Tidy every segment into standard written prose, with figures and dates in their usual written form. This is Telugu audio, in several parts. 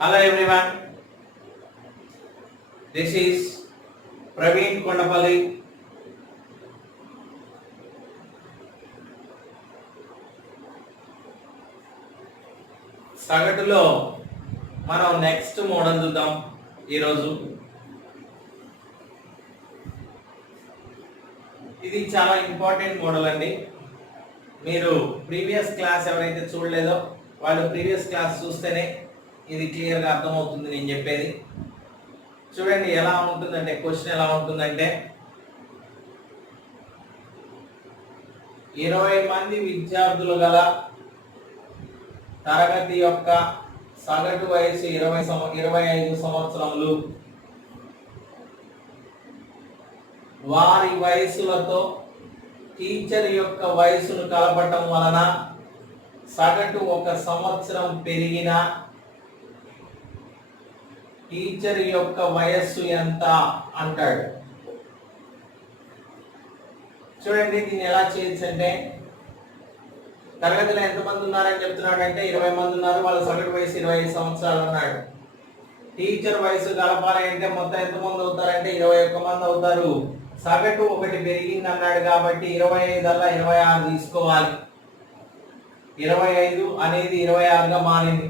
Hello everyone, this is Praveen Kondapalli. సగటులో మనం నెక్స్ట్ మోడల్ చూద్దాం ఈరోజు. ఇది చాలా ఇంపార్టెంట్ మోడల్ అండి. మీరు ప్రీవియస్ క్లాస్ ఎవరైతే చూడలేదో వాళ్ళు ప్రీవియస్ క్లాస్ చూస్తేనే ఇది క్లియర్గా అర్థమవుతుంది నేను చెప్పేది. చూడండి ఎలా ఉంటుందంటే, క్వశ్చన్ ఎలా ఉంటుందంటే 20 మంది విద్యార్థులు గల తరగతి యొక్క సగటు వయసు 25 సంవత్సరములు. వారి వయసులతో టీచర్ యొక్క వయసును కలపటం వలన సగటు 1 సంవత్సరం పెరిగిన టీచర్ యొక్క వయస్సు ఎంత అంటాడు. చూడండి దీన్ని ఎలా చేయొచ్చు అంటే, తరగతిలో ఎంతమంది ఉన్నారని చెప్తున్నాడు అంటే 20 మంది ఉన్నారు, వాళ్ళ సగటు వయసు 25 సంవత్సరాలు అన్నాడు. టీచర్ వయసు కలపాలి అంటే మొత్తం ఎంతమంది అవుతారంటే 21 మంది అవుతారు. సగటు 1 పెరిగింది అన్నాడు కాబట్టి 25 అలా 26 తీసుకోవాలి. 25 అనేది 26గా మారింది.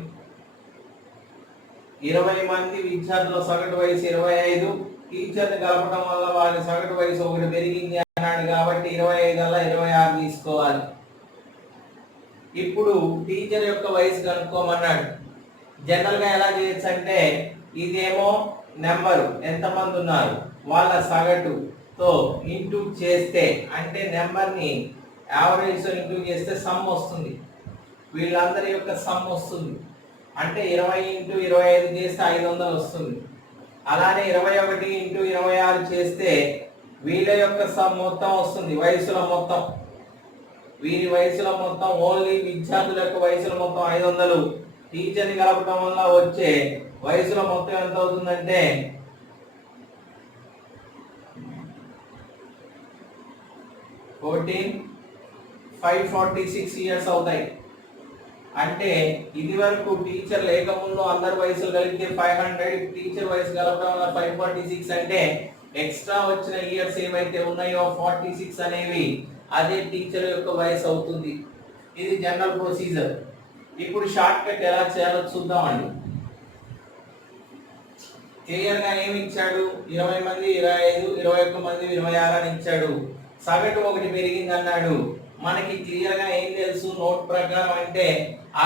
20 మంది విద్యార్థుల సగటు వయసు 25, టీచర్ని కలపడం వల్ల వాళ్ళ సగటు వయసు 1 పెరిగింది అన్నాడు కాబట్టి 25 అలా 26 తీసుకోవాలి. ఇప్పుడు టీచర్ యొక్క వయసు కనుక్కోమన్నాడు. జనరల్ గా ఎలా చేయొచ్చు అంటే, ఇదేమో నెంబరు ఎంతమంది ఉన్నారు వాళ్ళ సగటుతో ఇంటూ చేస్తే, అంటే నెంబర్ని యావరేజ్ తో ఇంటూ చేస్తే సమ్ వస్తుంది, వీళ్ళందరి యొక్క సమ్ వస్తుంది. అంటే 20 ఇంటూ 25 చేస్తే 500 వస్తుంది. అలానే 21 ఇంటూ 26 చేస్తే వీళ్ళ యొక్క సమ్ మొత్తం వస్తుంది, వయసుల మొత్తం. వీరి వయసుల మొత్తం, ఓన్లీ విద్యార్థుల యొక్క వయసుల మొత్తం 500. టీచర్ని కలపడం వల్ల వచ్చే వయసుల మొత్తం ఎంత అవుతుందంటే 546 ఇయర్స్ అవుతాయి. అంటే ఇది వరకు టీచర్ లేకముందు అందరి వయసులు కలిగితే 500, టీచర్ వయసు కలపడం వల్ల 546, అంటే ఎక్స్ట్రా వచ్చిన ఇయర్స్ ఏవైతే ఉన్నాయో 46 అనేవి అదే టీచర్ యొక్క వయసు అవుతుంది. ఇది జనరల్ ప్రొసీజర్. ఇప్పుడు షార్ట్ కట్ ఎలా చేయాలో చూద్దామండి. క్లియర్ గా ఏమి ఇచ్చాడు, 20 మంది 25, 21 మంది 26 అని ఇచ్చాడు. సగటు 1 పెరిగింది అన్నాడు. మనకి క్లియర్ గా ఏం తెలుసు నోట్ ప్రకారం అంటే,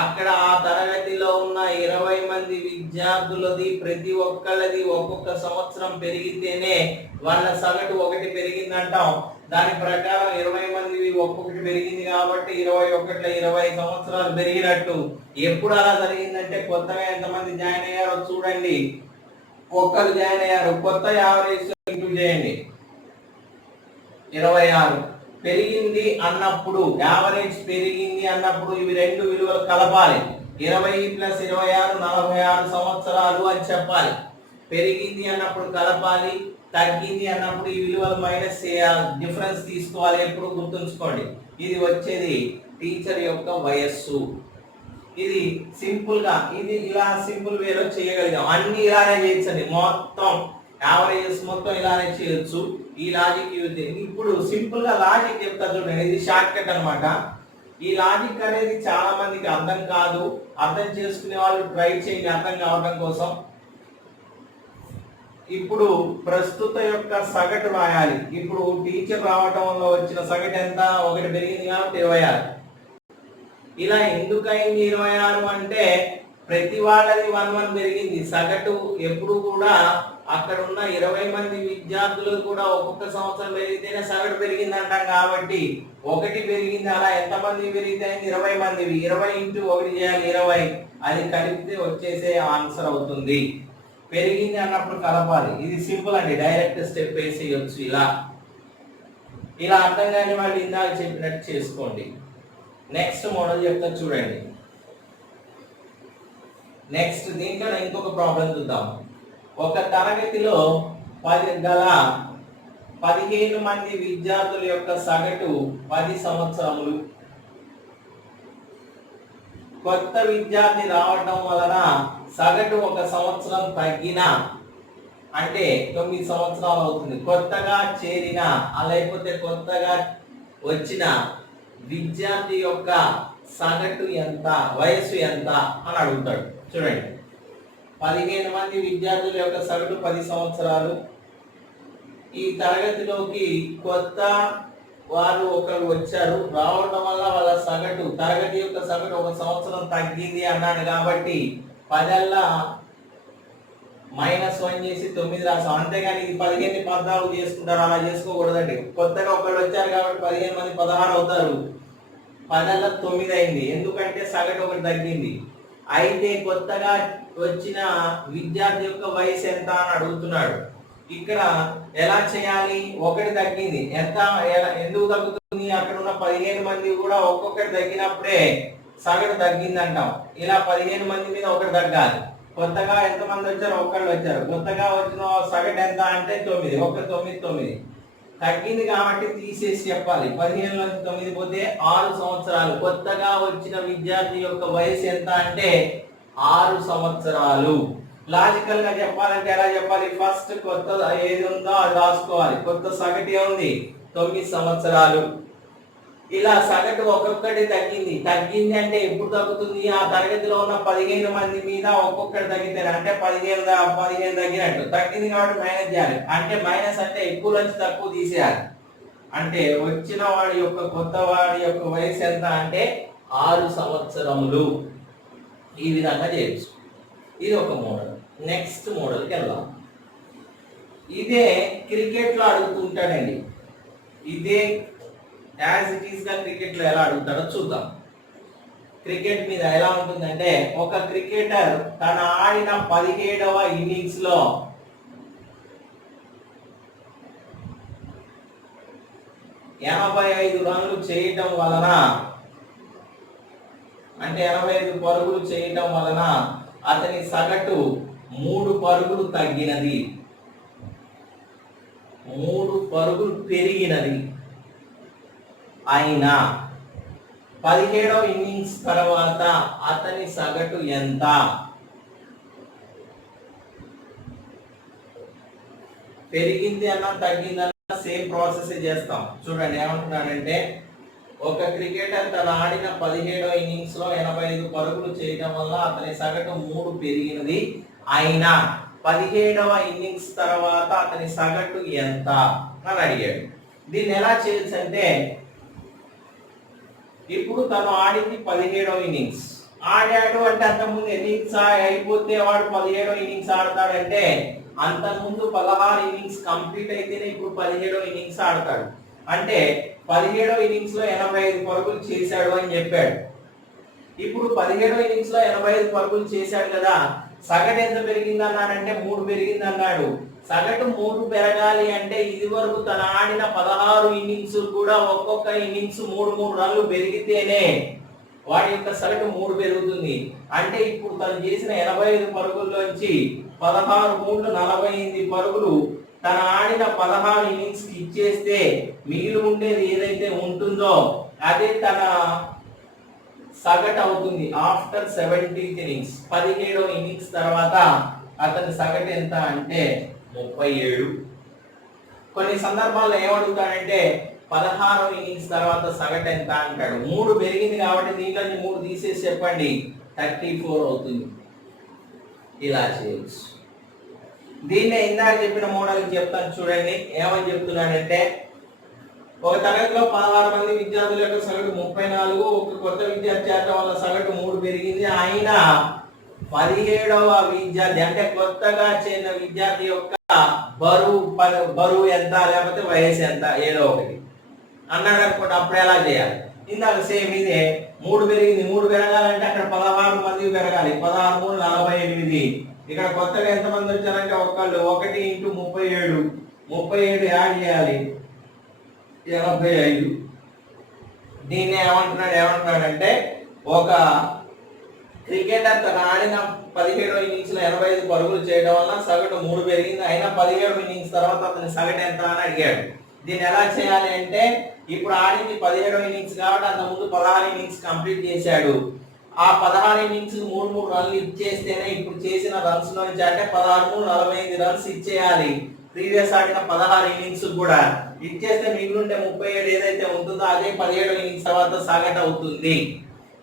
అక్కడ ఆ తరగతిలో ఉన్న 20 మంది విద్యార్థులది ప్రతి ఒక్కళ్ళది ఒక్కొక్క సంవత్సరం పెరిగితేనే వాళ్ళ సగటు 1 పెరిగింది అంటాం. దాని ప్రకారం 20 మంది ఒక్కొక్కటి పెరిగింది కాబట్టి 21 20 సంవత్సరాలు పెరిగినట్టు. ఎప్పుడు అలా జరిగిందంటే, కొత్తగా ఎంతమంది జాయిన్ అయ్యారో చూడండి. ఒక్కరు జాయిన్ అయ్యారు, కొత్త యావరేజ్ ఇంటూ చేయండి. 26 పెరిగింది అన్నప్పుడు, యావరేజ్ పెరిగింది అన్నప్పుడు ఇవి రెండు విలువలు కలపాలి. 20 + 26 46 సంవత్సరాలు అని చెప్పాలి. పెరిగింది అన్నప్పుడు కలపాలి, తగ్గింది అన్నప్పుడు ఈ విలువలు మైనస్ చేయాలి, డిఫరెన్స్ తీసుకోవాలి. ఎప్పుడు గుర్తుంచుకోండి, ఇది వచ్చేది టీచర్ యొక్క వయస్సు. ఇది సింపుల్ గా, ఇది ఇలా సింపుల్ వేలో చేయగలిగాం. అన్ని ఇలానే చేయొచ్చండి, మొత్తం యావరేజెస్ మొత్తం ఇలానే చేయొచ్చు. ఈ లాజిక్ యూజ్ చేయండి. ఇప్పుడు సింపుల్ గా లాజిక్ చెప్తా చూడండి, ఇది షార్ట్ కట్ అన్నమాట. ఈ లాజిక్ అనేది చాలా మందికి అర్థం కాదు, అర్థం చేసుకునే వాళ్ళు ట్రై చేయండి అర్థం కావడం కోసం. ఇప్పుడు ప్రస్తుత యొక్క సగటు రాయాలి. ఇప్పుడు టీచర్ రావటం వల్ల వచ్చిన సగటు ఎంత, 1 పెరిగింది కాబట్టి 26. ఇలా ఎందుకైంది 26 అంటే, ప్రతి వాళ్ళది 1 పెరిగింది. సగటు ఎప్పుడు కూడా అక్కడ ఉన్న 20 మంది విద్యార్థులు కూడా ఒక్కొక్క సంవత్సరం పెరిగితేనే సగటు పెరిగింది అంటాం కాబట్టి 1 పెరిగింది. అలా ఎంతమంది పెరిగితే 20 మందివి, 20 ఇంటూ 1 చేయాలి 20, అది కలిపితే వచ్చేసే ఆన్సర్ అవుతుంది. పెరిగింది అన్నప్పుడు కలపాలి. ఇది సింపుల్ అండి, డైరెక్ట్ స్టెప్ వేసేయచ్చు. ఇలా అర్థం కాని వాళ్ళు ఇందాక చెప్పినట్టు చేసుకోండి. నెక్స్ట్ మోడల్ చెప్తా చూడండి. నెక్స్ట్ దీంట్లో ఇంకొక ప్రాబ్లం చూద్దాం. ఒక తరగతిలో 15 మంది విద్యార్థుల యొక్క సగటు 10 సంవత్సరములు. కొత్త విద్యార్థి రావడం వలన సగటు ఒక సంవత్సరం తగ్గినా అంటే 9 సంవత్సరాలు అవుతుంది. కొత్తగా చేరిన లేకపోతే కొత్తగా వచ్చిన విద్యార్థి యొక్క సగటు ఎంత, వయసు ఎంత అని అడుగుతాడు. చూడండి, 15 మంది విద్యార్థుల యొక్క సగటు 10 సంవత్సరాలు. ఈ తరగతిలోకి కొత్త వారు ఒకరు వచ్చారు, రావడం వల్ల వాళ్ళ సగటు తరగతి యొక్క సగటు ఒక సంవత్సరం తగ్గింది అన్నాడు. కాబట్టి 10ల్లా -1 చేసి 9 రాసాం. అంతేగాని ఇది 15 14 చేసుకుంటారు, అలా చేసుకోకూడదండి. కొత్తగా ఒకళ్ళు వచ్చారు కాబట్టి 15 మంది 16 అవుతారు. 10ల్లా 9 అయింది, ఎందుకంటే సగటు ఒకటి తగ్గింది. అయితే కొత్తగా వచ్చిన విద్యార్థి యొక్క వయసు ఎంత అని అడుగుతున్నాడు. ఇక్కడ ఎలా చేయాలి? ఒకటి తగ్గింది, ఎంత ఎందుకు తగ్గుతుంది? అక్కడ ఉన్న 15 మంది కూడా ఒక్కొక్కటి తగ్గినప్పుడే సగటు తగ్గింది అంటాం. ఇలా 15 మంది మీద ఒకటి తగ్గాలి. కొత్తగా ఎంతమంది వచ్చారు? ఒకళ్ళు వచ్చారు. కొత్తగా వచ్చిన సగటు ఎంత అంటే 9. 9 తగ్గింది కాబట్టి తీసేసి చెప్పాలి. 15 నుంచి 9 పోతే 6 సంవత్సరాలు. కొత్తగా వచ్చిన విద్యార్థి యొక్క వయసు ఎంత అంటే 6 సంవత్సరాలు. లాజికల్ గా చెప్పాలంటే ఎలా చెప్పాలి? ఫస్ట్ కొత్త ఏది ఉందో అది రాసుకోవాలి. కొత్త సగటు ఉంది 9 సంవత్సరాలు. ఇలా సగటు ఒక్కొక్కటి తగ్గింది అంటే ఎప్పుడు తగ్గుతుంది? ఆ తరగతిలో ఉన్న 15 మంది మీద ఒక్కొక్కటి తగ్గితే, అంటే 15 తగ్గినట్టు. తగ్గింది కాబట్టి మైనస్ చేయాలి. అంటే మైనస్ అంటే ఎక్కువ నుంచి తక్కువ తీసేయాలి. అంటే వచ్చిన వాడి యొక్క కొత్త వాడి యొక్క వయసు ఎంత అంటే 6 సంవత్సరములు. ఈ విధంగా చేయొచ్చు. ఇది ఒక మోడల్. నెక్స్ట్ మోడల్కి వెళ్దాం. ఇదే క్రికెట్ లో అడుగుతుంటాడండి. ఇదే యాజ్ ఇట్ ఈస్ గా క్రికెట్ లో ఎలా అడుగుతాడో చూద్దాం. క్రికెట్ మీద ఎలా ఉంటుందంటే, ఒక క్రికెటర్ తన ఆడిన 17వ ఇన్నింగ్స్ లో 85 రన్లు చేయటం వలన, అంటే 85 పరుగులు చేయటం వలన అతని సగటు 3 పరుగులు తగ్గినది, 3 పరుగులు పెరిగినది. అయినా 17వ ఇన్నింగ్స్ తర్వాత అతని సగటు ఎంత? పెరిగింది అన్నా తగ్గిందన్నా సేమ్ ప్రాసెస్ చేస్తాం. చూడండి ఏమంటున్నాడంటే, ఒక క్రికెటర్ తన ఆడిన 17వ ఇన్నింగ్స్ లో 85 పరుగులు చేయడం వల్ల అతని సగటు 3 పెరిగినది. అయినా 17వ ఇన్నింగ్స్ తర్వాత అతని సగటు ఎంత అని అడిగాడు. దీన్ని ఎలా చేయొచ్చు అంటే, ఇప్పుడు తను ఆడింది 17వ ఇన్నింగ్స్. ఆడాడు అంటే అంతకుముందు ఇన్నింగ్స్ అయిపోతే వాడు 17వ ఇన్నింగ్స్ ఆడతాడంటే, అంతకుముందు 16 ఇన్నింగ్స్ కంప్లీట్ అయితేనే ఇప్పుడు 17వ ఇన్నింగ్స్ ఆడతాడు. అంటే 17వ ఇన్నింగ్స్ లో 85 పరుగులు చేశాడు అని చెప్పాడు. ఇప్పుడు 17వ ఇన్నింగ్స్ లో 85 పరుగులు చేశాడు కదా, సగటు ఎంత పెరిగింది అన్నాడంటే 3 పెరిగింది అన్నాడు. సగటు 3 పెరగాలి అంటే ఇది వరకు తన ఆడిన 16 ఇన్నింగ్స్ కూడా ఒక్కొక్క ఇన్నింగ్స్ 3 రన్లు పెరిగితేనే వాడి యొక్క సగటు 3 పెరుగుతుంది. అంటే ఇప్పుడు తను చేసిన 85 పరుగుల్లోంచి 16 3 48 పరుగులు తన ఆడిన 16 ఇన్నింగ్స్ కి ఇచ్చేస్తే మిగిలి ఉండేది ఏదైతే ఉంటుందో అదే తన సగటు అవుతుంది. ఆఫ్టర్ 17th ఇన్నింగ్స్, 17వ ఇన్నింగ్స్ తర్వాత అతని సగటు ఎంత అంటే 37. కొన్ని సందర్భాల్లో ఏమడుగుతాడంటే 16వ ఇన్నింగ్స్ తర్వాత సగటు ఎంత అంటాడు. 3 పెరిగింది కాబట్టి దీంట్లో 3 తీసేసి చెప్పండి, 34 అవుతుంది. ఇలా చేయొచ్చు. దీన్నే ఇందాక చెప్పిన మోడల్ చెప్తాను చూడండి. ఏమని చెప్తున్నాడంటే, ఒక తరగతిలో 16 మంది విద్యార్థుల యొక్క సగటు 34, ఒక కొత్త విద్యార్థి చేరడం వల్ల సగటు 3 పెరిగింది. అయినా 17వ విద్యార్థి అంటే కొత్తగా చేరిన విద్యార్థి యొక్క బరువు ఎంత లేకపోతే వయసు ఎంత ఏదో ఒకటి అన్నాడు అనుకోండి. అప్పుడు ఎలా చేయాలి? ఇందాక సేమ్ ఇదే 3 పెరిగింది. 3 పెరగాలంటే అక్కడ 16 మంది పెరగాలి. 16 3 48. ఇక్కడ కొత్తగా ఎంతమంది వచ్చారంటే ఒకళ్ళు. 1 × 37, 37 యాడ్ చేయాలి, 85. దీన్ని ఏమంటున్నాడంటే, ఒక క్రికెటర్ తన ఆడిన 17వ ఇన్నింగ్స్ లో 85 పరుగులు చేయడం వల్ల సగటు 3 పెరిగింది. అయినా 17వ ఇన్నింగ్స్ తర్వాత అతని సగటు ఎంత అని అడిగాడు. దీన్ని ఎలా చేయాలి అంటే, ఇప్పుడు ఆడింది 17వ ఇన్నింగ్స్ కాబట్టి అంత ముందు 16 ఇన్నింగ్స్ కంప్లీట్ చేశాడు. ఆ 16 ఇన్నింగ్స్ 3 రన్లు ఇచ్చేస్తేనే ఇప్పుడు చేసిన రన్స్ నుంచి అంటే 16 45 రన్స్ ఇచ్చేయాలి. ప్రీవియస్ ఆడిన 16 ఇన్నింగ్స్ కూడా ఇచ్చేస్తే మిగిలిండే 37 ఏదైతే ఉంటుందో అదే 17 ఇన్నింగ్స్ తర్వాత సగటు అవుతుంది.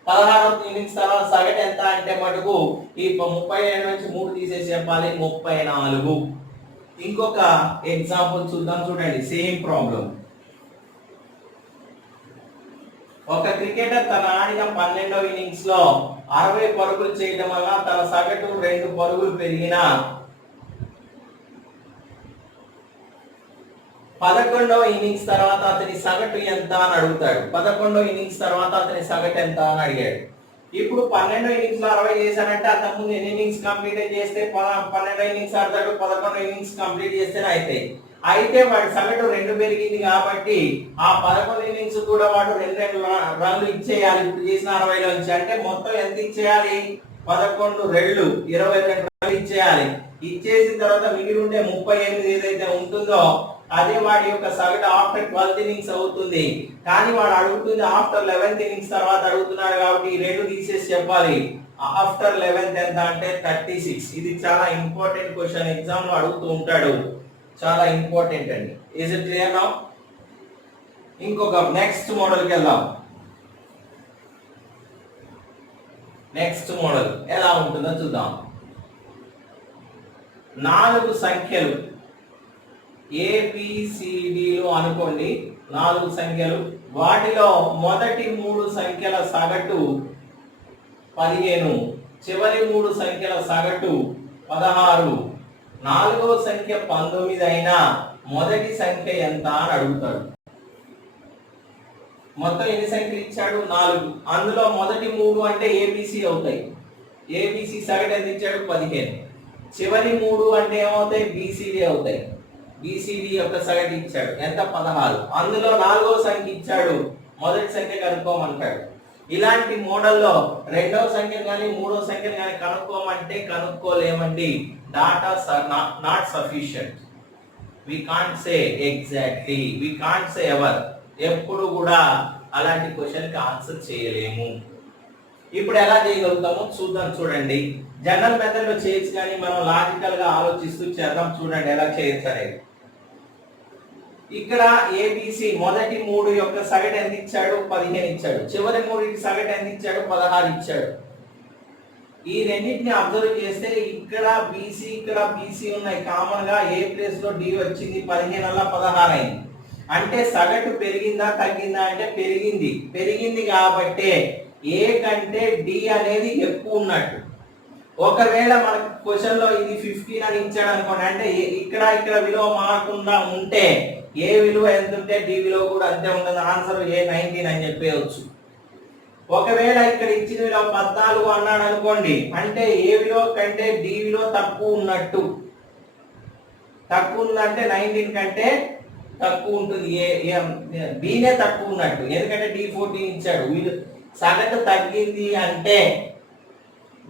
16 ఇన్నింగ్స్ తర్వాత సగటు ఎంత అంటే మటుకు ఈ 37 నుంచి 3 తీసేసి చెప్పాలి 34. ఇంకొక ఎగ్జాంపుల్ చూద్దాం, చూడండి సేమ్ ప్రాబ్లం. ఒక క్రికెటర్ తన ఆడిన 12వ ఇన్నింగ్స్ లో 60 పరుగులు చేయడం వల్ల తన సగటు 2 పరుగులు పెరిగిన 11వ ఇన్నింగ్స్ తర్వాత అతని సగటు ఎంత అని అడుగుతాడు. 11వ ఇన్నింగ్స్ తర్వాత అతని సగటు ఎంత అని అడిగాడు. ఇప్పుడు 12వ ఇన్నింగ్స్ లో 60 చేశానంటే అంతకుముందు ఎన్ని ఇన్నింగ్స్ కంప్లీట్ చేస్తే 12వ ఇన్నింగ్స్ ఆడతాడు, 11వ ఇన్నింగ్స్ కంప్లీట్ చేస్తేనే అవుతాయి. అయితే వాడి సగటు 2 పెరిగింది కాబట్టి ఆ 11 ఇన్నింగ్స్ కూడా వాడు 2 రన్లు ఇచ్చేయాలి. ఇప్పుడు చేసిన 60 నుంచి అంటే మొత్తం ఎంత ఇచ్చేయాలి? 11 2 22 రన్లు ఇచ్చేయాలి. ఇచ్చేసిన తర్వాత మిగిలి ఉండే 38 ఏదైతే ఉంటుందో అదే వాడి యొక్క సగటు ఆఫ్టర్ 12th ఇన్నింగ్స్ అవుతుంది. కానీ వాడు అడుగుతుంది ఆఫ్టర్ 11th ఇన్నింగ్స్ తర్వాత అడుగుతున్నాడు కాబట్టి ఈ 2 తీసేసి చెప్పాలి. ఆఫ్టర్ 11th ఎంత అంటే 36. ఇది చాలా ఇంపార్టెంట్ క్వశ్చన్, ఎగ్జామ్ లో అడుగుతూ ఉంటాడు, చాలా ఇంపార్టెంట్ అండి. Is it clear now? ఇంకొక నెక్స్ట్ మోడల్ కి వెళ్దాం. నెక్స్ట్ మోడల్ ఎలా ఉంటుందో చూద్దాం. 4 సంఖ్యలు ABCDలు అనుకోండి, 4 సంఖ్యలు. వాటిలో మొదటి 3 సంఖ్యల సగటు 15, చివరి 3 సంఖ్యల సగటు 16, 4వ సంఖ్య 19 అయినా మొదటి సంఖ్య ఎంత అని అడుగుతాడు. మొత్తం ఎన్ని సంఖ్యలు ఇచ్చాడు? 4. అందులో మొదటి 3 అంటే ABC అవుతాయి. ABC సగటు ఎంత ఇచ్చాడు? 15. చివరి 3 అంటే ఏమవుతాయి? BCD అవుతాయి. BCD యొక్క సగటు ఇచ్చాడు ఎంత? 16. అందులో 4వ సంఖ్య ఇచ్చాడు, మొదటి సంఖ్య కనుక్కోమంటాడు. ఇలాంటి మోడల్లో 2వ సంఖ్య కానీ 3వ సంఖ్య కానీ కనుక్కోమంటే కనుక్కోలేమండి. Data not sufficient. We can't say exactly, we can't say ever. ఎప్పుడు కూడా అలాంటి క్వశ్చన్ కి ఆన్సర్ చేయలేము. ఇప్పుడు ఎలా చేయగలుగుతామో చూద్దాం. చూడండి, జనరల్ మెథడ్ లో చేయొచ్చు కానీ మనం లాజికల్ గా ఆలోచిస్తూ చేద్దాం. చూడండి ఎలా చేయొచ్చు అనేది. ఇక్కడ ABC మొదటి 3 యొక్క సగటు ఎంత ఇచ్చాడు? 15 ఇచ్చాడు. చివరి 3 సగటు ఎంత ఇచ్చాడు? 16 ఇచ్చాడు. ఈ రెండింటిని అబ్జర్వ్ చేస్తే ఇక్కడ BC ఇక్కడ BC ఉన్నాయి కామన్ గా. ఏ ప్లేస్ లో D వచ్చింది? 15 అలా 16 అయింది. అంటే సగటు పెరిగిందా తగ్గిందా అంటే పెరిగింది. పెరిగింది కాబట్టి A కంటే D అనేది ఎక్కువ ఉన్నట్టు. ఒకవేళ మనకు క్వశ్చన్ లో ఇది 15 అని ఇచ్చాడు అనుకోండి, అంటే ఇక్కడ విలువ మారకుండా ఉంటే ఏ విలువ ఎంత ఉంటే D విలువ కూడా అంతే ఉంటుంది. ఆన్సర్ A19 అని చెప్పవచ్చు. ఒకవేళ ఇక్కడ ఇచ్చిన విలువ 14 అన్నాడు అనుకోండి, అంటే ఏ విలువ కంటే D విలువ తక్కువ ఉన్నట్టు. తక్కువ ఉందంటే 19 కంటే తక్కువ ఉంటుంది. B నే తక్కువ ఉన్నట్టు, ఎందుకంటే D14 ఇచ్చాడు. సగటు తగ్గింది అంటే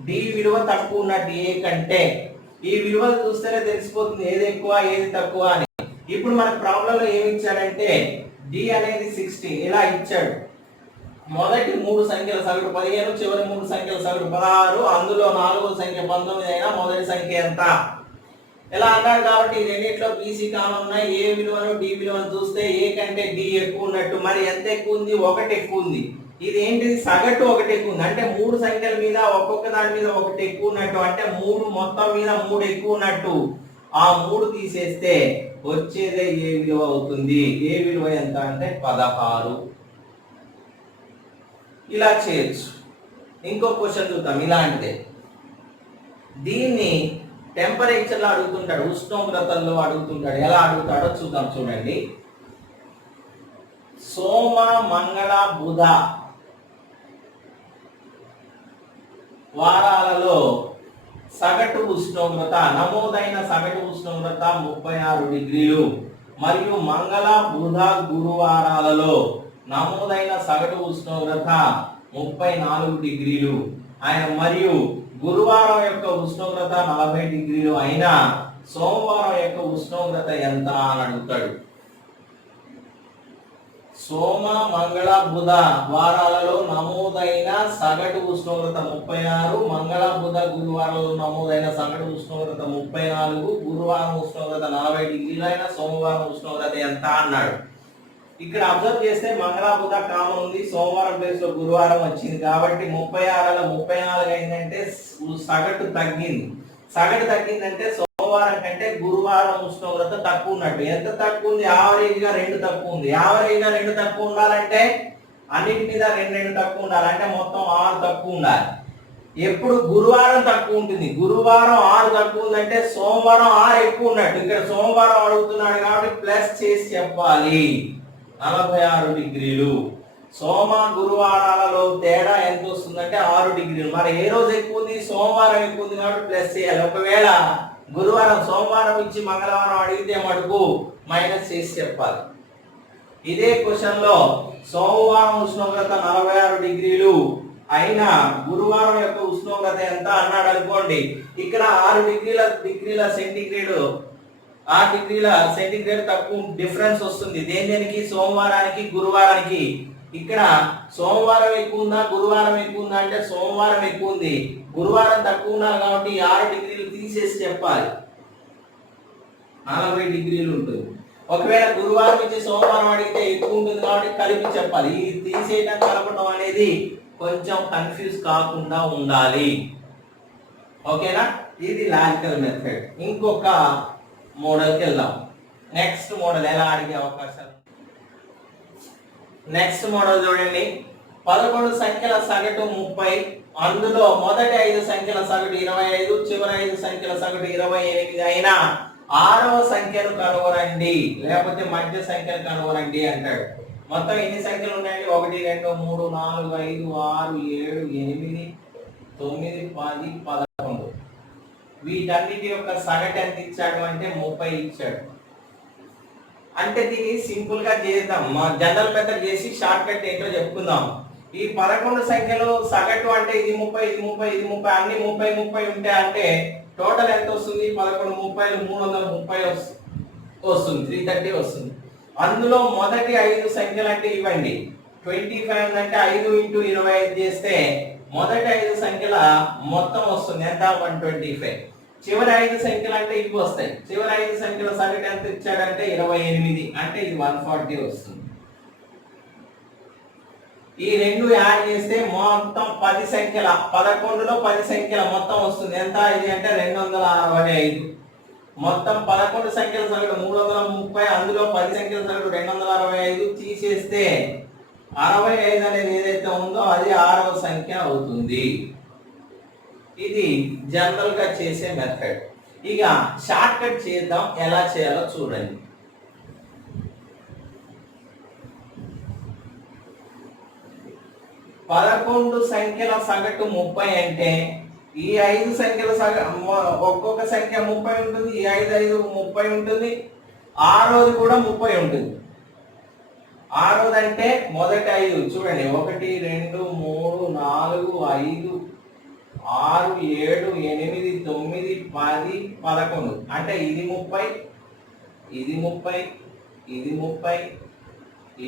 D విలువ తక్కువ ఉన్నట్టు A కంటే. ఈ విలువలు చూస్తేనే తెలిసిపోతుంది ఏది ఎక్కువ ఏది తక్కువ అని. ఇప్పుడు మన ప్రాబ్లం లో ఏమి ఇచ్చాడంటే D అనేది 16 ఇలా ఇచ్చాడు. మొదటి 3 సంఖ్యల సగటు 15, చివరి 3 సంఖ్యల సగటు 16, అందులో 4వ సంఖ్య 19 అయినా మొదటి సంఖ్య ఎంత ఇలా అన్నాడు. కాబట్టి ఈ రెండిట్లో BC కామన్ ఉన్నాయి. ఏ విలువను D విలువను చూస్తే A కంటే D ఎక్కువ ఉన్నట్టు. మరి ఎంత ఎక్కువ ఉంది? 1 ఎక్కువ ఉంది. ఇది ఏంటిది? సగటు 1 ఎక్కువ ఉంది. అంటే 3 సంఖ్యల మీద ఒక్కొక్క దాని మీద 1 ఎక్కువ ఉన్నట్టు. అంటే 3 మొత్తం మీద 3 ఎక్కువ ఉన్నట్టు. ఆ 3 తీసేస్తే వచ్చేదే ఏ విలువ అవుతుంది? ఏ విలువ ఎంత అంటే 16. ఇలా చేయొచ్చు. ఇంకో క్వశ్చన్ చూద్దాం ఇలాంటిదే. దీన్ని టెంపరేచర్ లో అడుగుతుంటాడు, ఉష్ణోగ్రతల్లో అడుగుతుంటాడు. ఎలా అడుగుతాడో చూద్దాం. చూడండి, సోమ మంగళ బుధ వారాలలో సగటు ఉష్ణోగ్రత, నమోదైన సగటు ఉష్ణోగ్రత 36 డిగ్రీలు మరియు మంగళ బుధ గురువారాలలో నమోదైన సగటు ఉష్ణోగ్రత 34 డిగ్రీలు ఆయన మరియు గురువారం యొక్క ఉష్ణోగ్రత 40 డిగ్రీలు అయినా సోమవారం యొక్క ఉష్ణోగ్రత ఎంత అని అడుగుతాడు. సోమ మంగళ బుధ వారాలలో నమోదైన సగటు ఉష్ణోగ్రత 36, మంగళ బుధ గురువారాలలో నమోదైన సగటు ఉష్ణోగ్రత 34, గురువారం ఉష్ణోగ్రత 40 డిగ్రీలు అయినా సోమవారం ఉష్ణోగ్రత ఎంత అన్నాడు. ఇక్కడ అబ్జర్వ్ చేస్తే మంగళ బుధ కామన్ ఉంది, సోమవారం ప్లేస్ లో గురువారం వచ్చింది కాబట్టి 36లో 34 అయిందంటే సగటు తగ్గింది. సగటు తగ్గిందంటే సోమవారం కంటే గురువారం ఉష్ణోగ్రత తక్కువ ఉన్నట్టు. ఎంత తక్కువ ఉంది? యావరేజ్ గా 2 తక్కువ ఉంది. యావరేజ్ గా 2 తక్కువ ఉండాలంటే అన్నిటి మీద 2 తక్కువ ఉండాలి, అంటే మొత్తం 6 తక్కువ ఉండాలి. ఎప్పుడు గురువారం తక్కువ ఉంటుంది. గురువారం 6 తక్కువ ఉందంటే సోమవారం 6 ఎక్కువ ఉన్నట్టు. ఇక్కడ సోమవారం అడుగుతున్నాడు కాబట్టి ప్లస్ చేసి చెప్పాలి. 46 డిగ్రీలు. సోమ గురువారాలలో తేడా ఎంత వస్తుందంటే 6 డిగ్రీలు. మరి ఏ రోజు ఎక్కువ ఉంది? సోమవారం ఎక్కువ ఉంది కాబట్టి ప్లస్ చేయాలి. ఒకవేళ గురువారం సోమవారం ఇచ్చి మంగళవారం అడిగితే మటుకు మైనస్ చేసి చెప్పాలి. ఇదే క్వశ్చన్ లో సోమవారం ఉష్ణోగ్రత 46 డిగ్రీలు అయినా గురువారం యొక్క ఉష్ణోగ్రత ఎంత అన్నాడు అనుకోండి. ఇక్కడ 6 డిగ్రీల సెంటీగ్రేడ్, 6 డిగ్రీల సెంటీగ్రేడ్ తక్కువ డిఫరెన్స్ వస్తుంది. దేనికి? సోమవారానికి గురువారానికి. ఇక్కడ సోమవారం ఎక్కువ ఉందా గురువారం ఎక్కువ ఉందా అంటే సోమవారం ఎక్కువ ఉంది, గురువారం తక్కువ ఉన్నా కాబట్టి 6 డిగ్రీలు తీసేసి చెప్పాలి. 40 డిగ్రీలు ఉంటుంది. ఒకవేళ గురువారం నుంచి సోమవారం అడిగితే ఎక్కువ ఉంటుంది కాబట్టి కలిపి చెప్పాలి. ఈ తీసేయడం కలపడం అనేది కొంచెం కన్ఫ్యూజ్ కాకుండా ఉండాలి. ఓకేనా? ఇది లాజికల్ మెథడ్. ఇంకొక మోడల్కి వెళ్దాం. నెక్స్ట్ మోడల్ ఎలా అడిగే అవకాశాలు? నెక్స్ట్ మోడల్ చూడండి. 11 సంఖ్యల సగటు 30, అందులో మొదటి 5 సంఖ్యల సగటు 25, చివరి 5 సంఖ్యల సగటు 28 అయినా 6వ సంఖ్యను కనుగొనండి, లేకపోతే మధ్య సంఖ్యను కనుగొనండి అంటాడు. మొత్తం ఎన్ని సంఖ్యలు ఉన్నాయండి? 1 2 3 4 5 6 7 8 9 10 11. వీటన్నిటి యొక్క సగటు ఎంత ఇచ్చాడు అంటే 30 ఇచ్చాడు. అంటే దీన్ని సింపుల్ గా చేద్దాం. జనరల్ మెథడ్ చేసి షార్ట్ కట్ ఏంటో చెప్పుకుందాం. ఈ 11 సంఖ్యలు సగటు అంటే ఇది 30 ఇది 30 ఇది 30 అన్ని 30 30 ఉంటాయి అంటే టోటల్ ఎంత వస్తుంది? 11 30 330 వస్తుంది, 330 వస్తుంది. అందులో మొదటి 5 సంఖ్యలు అంటే ఇవ్వండి. 25 అంటే 5 × 25 చేస్తే మొదటి 5 సంఖ్యల మొత్తం వస్తుంది ఎంత? 125. చివరి 5 సంఖ్యలు అంటే ఇవి వస్తాయి. చివరి 5 సంఖ్యల సగటు ఎంత ఇచ్చాడంటే 28, అంటే ఇది 140 వస్తుంది. ఈ రెండు యాడ్ చేస్తే మొత్తం 10 సంఖ్యల 11లో 10 సంఖ్యల మొత్తం వస్తుంది ఎంత? ఇది అంటే 265. మొత్తం 11 సంఖ్యల సగటు 330, అందులో 10 సంఖ్యల సగటు 265 తీసేస్తే 65 అనేది ఏదైతే ఉందో అది 6వ సంఖ్య అవుతుంది. ఇది జనరల్ గా చేసే మెథడ్. ఇక షార్ట్ కట్ చేద్దాం, ఎలా చేయాలో చూడండి. పదకొండు సంఖ్యల సగటు 30 అంటే ఈ 5 సంఖ్యల ఒక్కొక్క సంఖ్య 30 ఉంటుంది. ఈ 5 5 30 ఉంటుంది. 6వది కూడా 30 ఉంటుంది. 6వది అంటే మొదటి 5 చూడండి, 1 2 3 4 5 6 7 8 9 10 11 అంటే ఇది 30, ఇది 30, ఇది 30,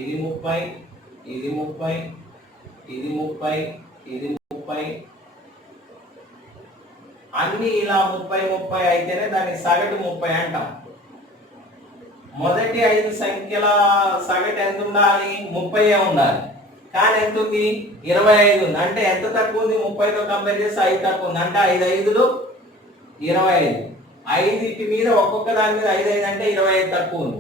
ఇది 30, ఇది 30, ఇది 30, ఇది 30, అన్ని ఇలా 30 30 అయితేనే దానికి సగటు 30 అంటాం. మొదటి 5 సంఖ్యల సగటు ఎంత ఉండాలి? 30 ఉండాలి. కానీ ఎంత ఉంది? 25 ఉంది. అంటే ఎంత తక్కువ ఉంది? 30తో కంపేర్ చేస్తే 5 తక్కువ ఉంది. అంటే 5 5లు 25. 5 మీద ఒక్కొక్క దాని మీద 5 5 అంటే 25 తక్కువ ఉంది.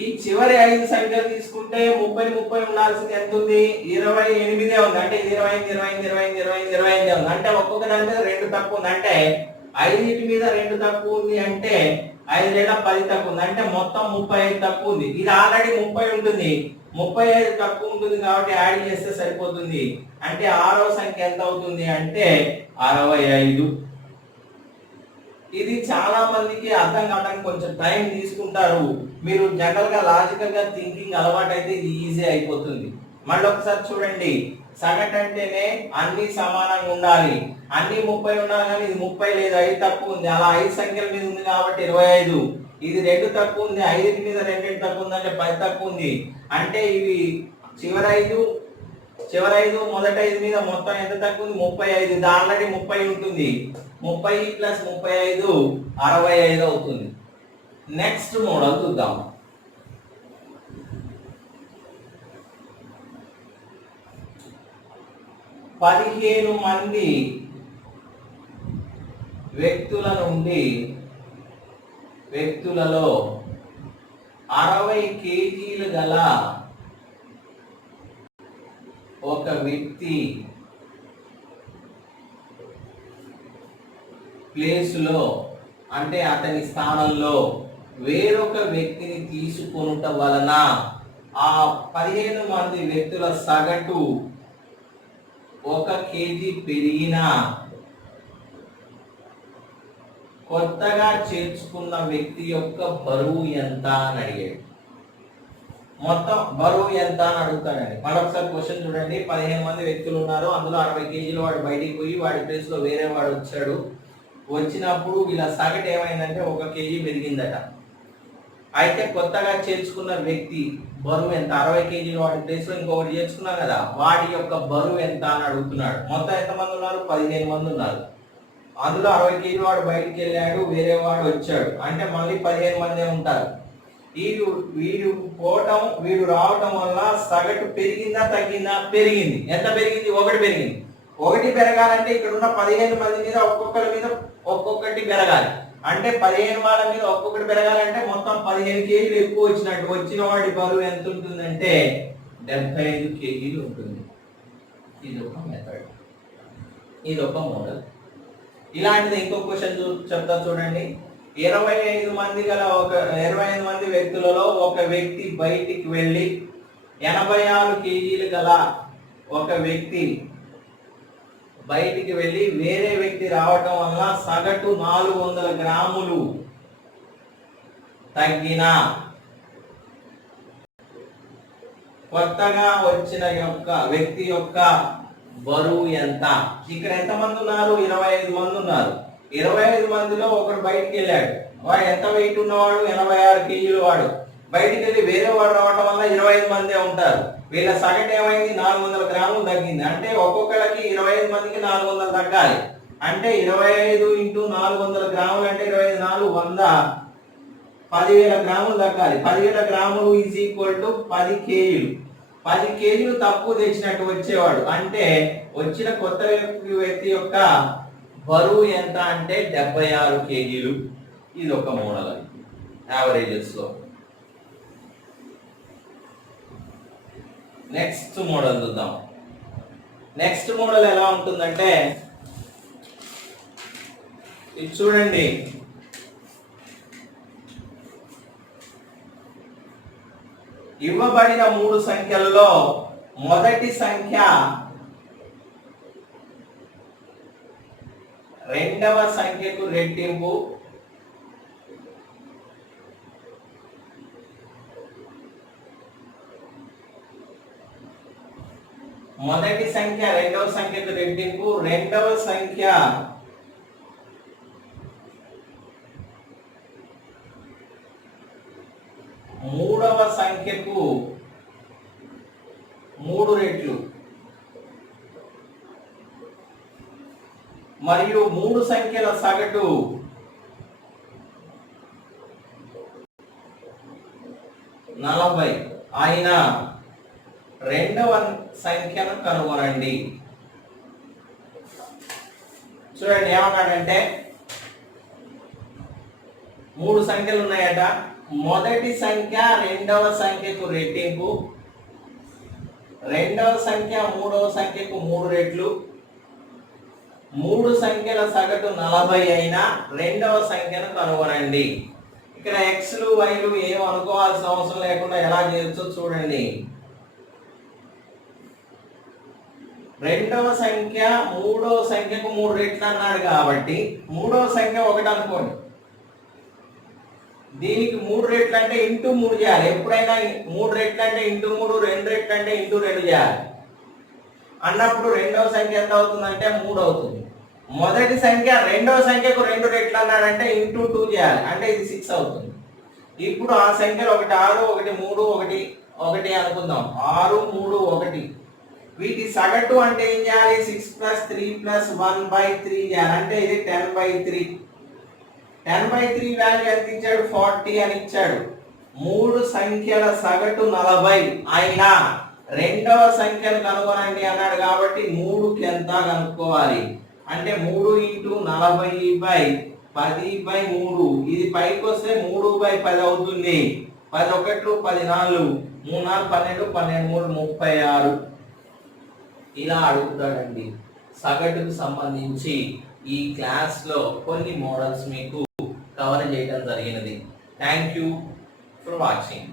ఈ చివరి 5 సంఖ్యలు తీసుకుంటే 30 30 ఉండాల్సింది ఎంత ఉంది? 28 ఉంది. అంటే 25 25 25 25 25 ఉంది. అంటే ఒక్కొక్క దాని మీద 2 తక్కువ ఉంది. అంటే 5 మీద 2 తక్కువ ఉంది అంటే 5 లేదా 10 తక్కువ ఉంది. అంటే మొత్తం 35 తక్కువ ఉంది. ఇది ఆల్రెడీ 30 ఉంటుంది, 35 తక్కువ ఉంటుంది కాబట్టి యాడ్ చేస్తే సరిపోతుంది. అంటే 6వ సంఖ్య ఎంత అవుతుంది అంటే 65. ఇది చాలా మందికి అర్థం కావడానికి కొంచెం టైం తీసుకుంటారు. మీరు జనరల్ గా లాజికల్ గా థింకింగ్ అలవాటు అయితే ఇది ఈజీ అయిపోతుంది. మళ్ళీ ఒకసారి చూడండి. సగటు అంటేనే అన్ని సమానంగా ఉండాలి, అన్ని 30 ఉండాలి. కానీ ఇది 30 లేదు, 5 తక్కువ ఉంది. అలా 5 సంఖ్యల మీద ఉంది కాబట్టి 25. ఇది 2 తక్కువ ఉంది, 5 మీద 2 తక్కువ ఉంది అంటే 10 తక్కువ ఉంది. అంటే ఇవి చివరి 5 మొదటి 5 మీద మొత్తం ఎంత తక్కువ ఉంది? 35. ఇది ఆల్రెడీ 30 ఉంటుంది. 30 ప్లస్ 35 65 అవుతుంది. నెక్స్ట్ మోడల్ చూద్దాం. పదిహేను మంది వ్యక్తులలో 60 కేజీలు గల ఒక వ్యక్తి ప్లేసులో అంటే అతని స్థానంలో వేరొక వ్యక్తిని తీసుకొనుట వలన ఆ 15 మంది వ్యక్తుల సగటు 1 కేజీ పెరిగినా కొత్తగా చేర్చుకున్న వ్యక్తి యొక్క బరువు ఎంత అని అడిగాడు. మొత్తం బరువు ఎంత అని అడుగుతాడండి. మరొకసారి క్వశ్చన్ చూడండి. 15 మంది వ్యక్తులు ఉన్నారు. అందులో 60 కేజీలు వాడు బయటికి పోయి వాడి ప్లేస్ లో వేరే వాడు వచ్చాడు. వచ్చినప్పుడు వీళ్ళ సగటు ఏమైందంటే 1 కేజీ పెరిగిందట. అయితే కొత్తగా చేర్చుకున్న వ్యక్తి బరువు ఎంత? 60 కేజీలు వాడి ప్లేస్ లో ఇంకొకటి చేర్చుకున్నాం కదా, వాడి యొక్క బరువు ఎంత అని అడుగుతున్నాడు. మొత్తం ఎంతమంది ఉన్నారు? 15 మంది ఉన్నారు. అందులో 60 కేజీలు వాడు బయటికి వెళ్ళాడు, వేరే వాడు వచ్చాడు. అంటే మళ్ళీ 15 మందే ఉంటారు. వీడు రావటం వల్ల సగటు పెరిగిందా తగ్గిందా? పెరిగింది. ఎంత పెరిగింది? 1 పెరిగింది. 1 పెరగాలంటే ఇక్కడ ఉన్న 15 మంది మీద ఒక్కొక్కరి మీద ఒక్కొక్కటి పెరగాలి. అంటే 15 వాళ్ళ మీద ఒక్కొక్కటి పెరగాలంటే మొత్తం 15 కేజీలు ఎక్కువ వచ్చినట్టు. వచ్చిన వాడి బరువు ఎంత ఉంటుందంటే 75 కేజీలు ఉంటుంది. ఇది ఒక మెథడ్, ఇది ఒక మోడల్. ఇలాంటిది ఇంకో క్వశ్చన్ చెప్తా చూడండి. 25 మంది వ్యక్తులలో ఒక వ్యక్తి బయటికి వెళ్ళి 86 కేజీలు గల ఒక వ్యక్తి బయటికి వెళ్ళి వేరే వ్యక్తి రావటం వల్ల సగటు 400 గ్రాములు తగ్గిన కొత్తగా వచ్చిన వ్యక్తి యొక్క బరువు ఎంత? ఇక్కడ ఎంత మంది ఉన్నారు? 25 మంది ఉన్నారు. 25 మందిలో ఒకడు బయటికి వెళ్ళాడు. వాడు ఎంత వెయిట్ ఉన్నవాడు? 86 కేజీలు. వాడు బయటికి వెళ్ళి వేరే వాడు రావడం వల్ల 25 మందే ఉంటారు. వీళ్ళ సగటు ఏమైంది? 400 గ్రాములు తగ్గింది. అంటే ఒక్కొక్కరికి 25 మందికి 400 తగ్గాలి. అంటే 25 × 400 గ్రాములు అంటే 25 4 100, 10,000 గ్రాములు తగ్గాలి. 10,000 గ్రాములు ఈజ్ ఈక్వల్ టు 10 కేజీలు. 10 కేజీలు తక్కువ తెచ్చినట్టు వచ్చేవాడు. అంటే వచ్చిన కొత్త వ్యక్తి యొక్క బరువు ఎంత అంటే 76 కేజీలు. ఇది ఒక మోడల్ యావరేజెస్ లో. నెక్స్ట్ మోడల్ చూద్దాం. నెక్స్ట్ మోడల్ ఎలా ఉంటుందంటే ఇది చూడండి. ఇవ్వబడిన 3 సంఖ్యలలో మొదటి సంఖ్య రెండవ సంఖ్యకు రెట్టింపు, మొదటి సంఖ్య రెండవ సంఖ్యకు రెట్టింపు, రెండవ సంఖ్య మూడవ సంఖ్యకు 3 రెట్లు మరియు 3 సంఖ్యల సగటు అయిన రెండవ సంఖ్యను కనుగొనండి. చూడండి ఏమన్నాడంటే 3 సంఖ్యలు ఉన్నాయట. మొదటి సంఖ్య రెండవ సంఖ్యకు రెట్టింపు, రెండవ సంఖ్య మూడవ సంఖ్యకు 3 రెట్లు, 3 సంఖ్యల సగటు 40 అయిన రెండవ సంఖ్యను కనుగొనండి. ఇక్కడ ఎక్స్లు వైలు ఏం అనుకోవాల్సిన అవసరం లేకుండా ఎలా చేయొచ్చో చూడండి. రెండవ సంఖ్య మూడవ సంఖ్యకు 3 రెట్లు అన్నాడు కాబట్టి మూడవ సంఖ్య 1 అనుకోండి. దీనికి 3 రెట్లు అంటే ఇంటూ 3 చేయాలి. ఎప్పుడైనా 3 రెట్లు అంటే ఇంటూ 3, 2 రెట్లు అంటే ఇంటూ 2 చేయాలి అన్నప్పుడు రెండవ సంఖ్య ఎంత అవుతుందంటే 3 అవుతుంది. మొదటి సంఖ్య రెండవ సంఖ్యకు 2 రెట్లు అన్నాడంటే ఇంటూ 2 చేయాలి, అంటే ఇది 6 అవుతుంది. ఇప్పుడు ఆ సంఖ్యలు ఒకటి 6, ఒకటి 3, ఒకటి 1 అనుకుందాం. 6, 3, 1. వీటి సగటు అంటే ఏం చేయాలి? 6 + 3 + 1/3 చేయాలి. అంటే ఇది 10/3. 10/3 వాల్యూ ఎంత ఇచ్చాడు? 40 అని ఇచ్చాడు. 3 సంఖ్యల సగటు 40 అయినా రెండవ సంఖ్యను కనుగొనండి అన్నాడు. కాబట్టి 3కి ఎంత కనుక్కోవాలి అంటే 3 × 40/10/3. ఇది పైకి వస్తే 3/10 అవుతుంది. 10 1 10 4 3 4 12 12 3 36. ఇలా అడుగుతాడండి. సగటుకు సంబంధించి ఈ క్లాస్లో కొన్ని మోడల్స్ మీకు కవర్ చేయడం జరిగినది. Thank you for watching.